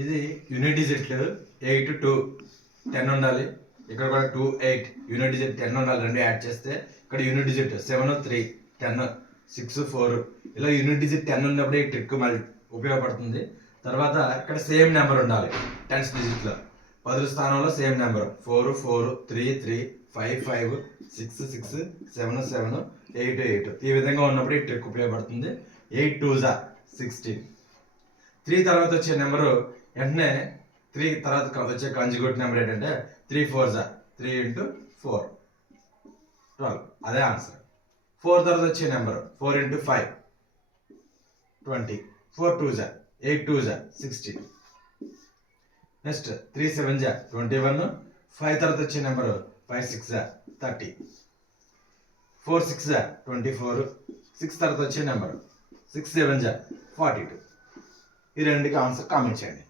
ఇది యూనిట్ డిజిట్లు 8 2 10 ఉండాలి. ఇక్కడ కూడా 2 8 యూనిట్ డిజిట్ 10 ఉండాలి. రెండు యాడ్ చేస్తే ఇక్కడ యూనిట్ డిజిట్ 7 3 10 6 4 ఇలా యూనిట్ డిజిట్ 10 ఉన్నప్పుడు ఈ ట్రిక్ మళ్ళీ ఉపయోగపడుతుంది. తర్వాత ఇక్కడ సేమ్ నెంబర్ ఉండాలి. టెన్స్ డిజిట్లో 10 స్థానంలో సేమ్ నెంబర్ 4 4 3 3 5 5 6 6 7 7 8 8 ఈ విధంగా ఉన్నప్పుడు ఈ ట్రిక్ ఉపయోగపడుతుంది. 8 2 16. 3 తర్వాత వచ్చే నెంబరు వెంటనే 3 తర్వాత వచ్చే కంజుగేట్ నెంబర్ ఏంటంటే 3 4 3 × 4 12. అదే ఆన్సర్. 4 తర్వాత వచ్చే నెంబర్ 4 × 5 20. 4 2 8 2 16. నెక్స్ట్ 3 7 21. 5 తర్వాత వచ్చే నెంబర్ 5 6 30. 4 6 24. 6 తర్వాత వచ్చే నెంబర్ 6 7 42. ఈ రెండుకి ఆన్సర్ కామెంట్ చేయండి.